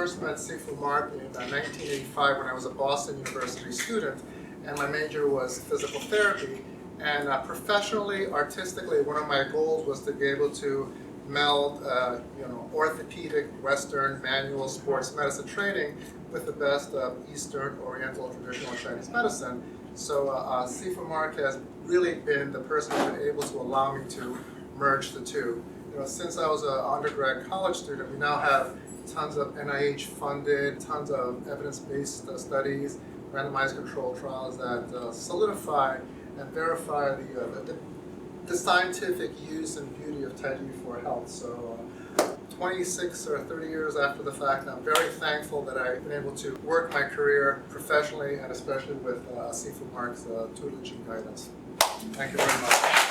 first met Sifu Mark in 1985 when I was a Boston University student, and my major was physical therapy. And professionally, artistically, one of my goals was to be able to meld, orthopedic, Western, manual sports medicine training with the best of Eastern, Oriental, traditional Chinese medicine. So Sifu Mark has really been the person who's been able to allow me to merge the two. Since I was an undergrad college student, we now have tons of NIH funded, tons of evidence-based studies, randomized controlled trials that solidify and verify the scientific use and beauty of Tai Chi for health. So 26 or 30 years after the fact, I'm very thankful that I've been able to work my career professionally and especially with Sifu Mark's tutelage and guidance. Thank you very much.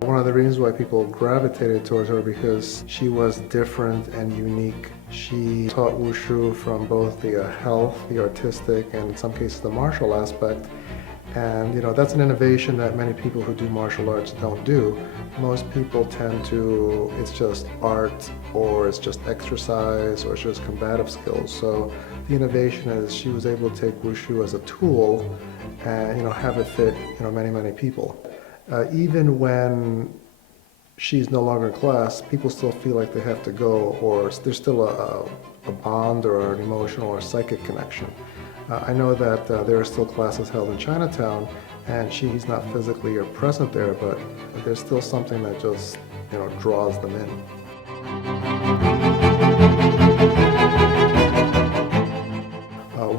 One of the reasons why people gravitated towards her because she was different and unique. She taught Wushu from both the health, the artistic, and in some cases the martial aspect. And that's an innovation that many people who do martial arts don't do. Most people tend to, it's just art, or it's just exercise, or it's just combative skills. So the innovation is she was able to take Wushu as a tool and have it fit many people. Even when she's no longer in class, people still feel like they have to go, or there's still a bond or an emotional or psychic connection. I know that there are still classes held in Chinatown, and she's not physically or present there, but there's still something that just draws them in.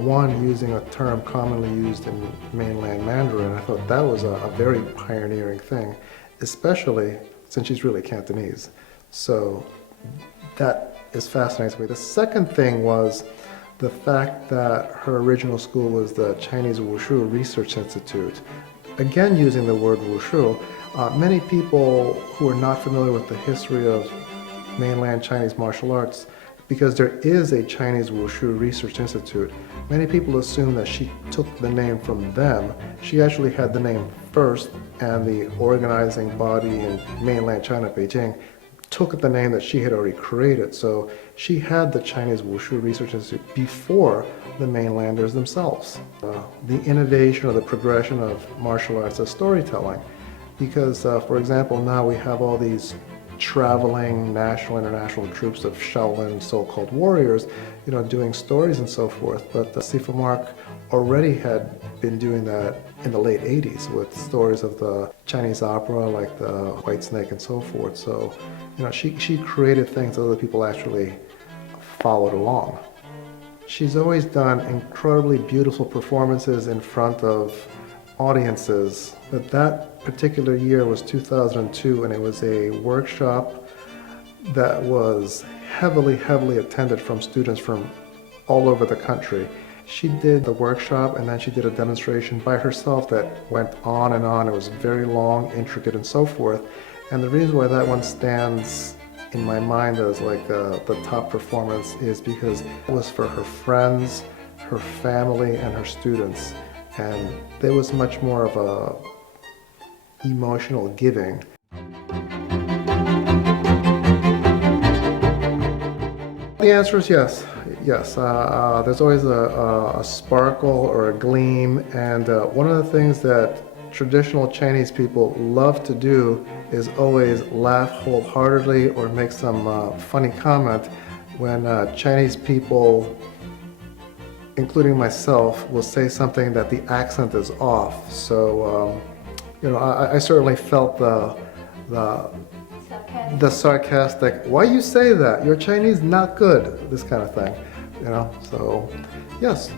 One, using a term commonly used in mainland Mandarin, I thought that was a very pioneering thing, especially since she's really Cantonese. So that is fascinating to me. The second thing was the fact that her original school was the Chinese Wushu Research Institute. Again, using the word Wushu, many people who are not familiar with the history of mainland Chinese martial arts, because there is a Chinese Wushu Research Institute, many people assume that she took the name from them. She actually had the name first, and the organizing body in mainland China, Beijing, took the name that she had already created. So she had the Chinese Wushu Research Institute before the mainlanders themselves. The innovation or the progression of martial arts as storytelling, because for example, now we have all these traveling national, international troops of Shaolin so-called warriors, doing stories and so forth. But Sifu Mark already had been doing that in the late 80s with stories of the Chinese opera like the White Snake and so forth. So, she created things that other people actually followed along. She's always done incredibly beautiful performances in front of audiences, but that particular year was 2002, and it was a workshop that was heavily attended from students from all over the country. She did the workshop, and then she did a demonstration by herself that went on and on. It was very long, intricate, and so forth. And the reason why that one stands in my mind as like the top performance is because it was for her friends, her family, and her students. And there was much more of a emotional giving. The answer is yes. Yes, there's always a sparkle or a gleam, and one of the things that traditional Chinese people love to do is always laugh wholeheartedly or make some funny comment when Chinese people, including myself, will say something that the accent is off. So, I certainly felt the sarcastic, why you say that? Your Chinese not good, this kind of thing, so yes.